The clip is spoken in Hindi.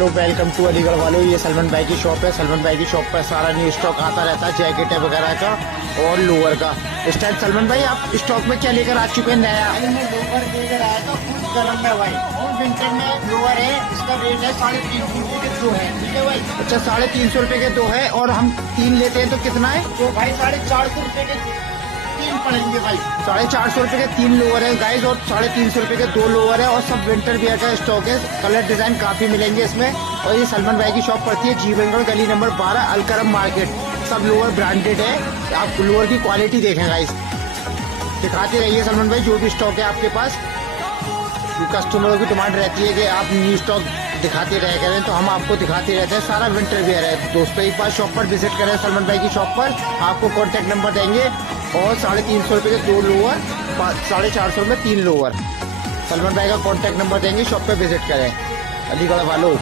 लोग, वेलकम टू अलीगढ़ वालों। ये सलमान भाई की शॉप है। सलमान भाई की शॉप पर सारा न्यू स्टॉक आता रहता है, जैकेट वगैरह का और लोअर का। इस टाइम सलमान भाई आप स्टॉक में क्या लेकर आ चुके हैं नया? लोअर लेकर आया था फुल गर्म में भाई, फुल विंटर में लोअर है। इसका रेट है 350 के 2 है, ठीक है भाई। अच्छा, 350 रुपए के 2 है और हम 3 लेते हैं तो कितना है? तो भाई 450 रुपए के 3 पड़ेंगे भाई। 450 रुपए के 3 लोअर है गाइस और 350 रुपए के 2 लोअर है और सब विंटर वियर का स्टॉक है। कलर डिजाइन काफी मिलेंगे इसमें। और ये सलमान भाई की शॉप पड़ती है जीवनगढ़ गली नंबर 12 अलकरम मार्केट। सब लोअर ब्रांडेड है। आप लोअर की क्वालिटी देखें गाइस, दिखाते रहिए सलमान भाई जो भी स्टॉक है आपके पास। कस्टमरों की डिमांड रहती है कि आप न्यू स्टॉक दिखाते रह करें, तो हम आपको दिखाते रहते हैं। सारा विंटर वेयर है दोस्तों। एक बार शॉप पर विजिट करें सलमान भाई की शॉप पर, आपको कॉन्टेक्ट नंबर देंगे। और 350 रुपए के 2 लोअर, 450 में 3 लोअर। सलमान भाई का कॉन्टेक्ट नंबर देंगे, शॉप पर विजिट करें अलीगढ़ वालों।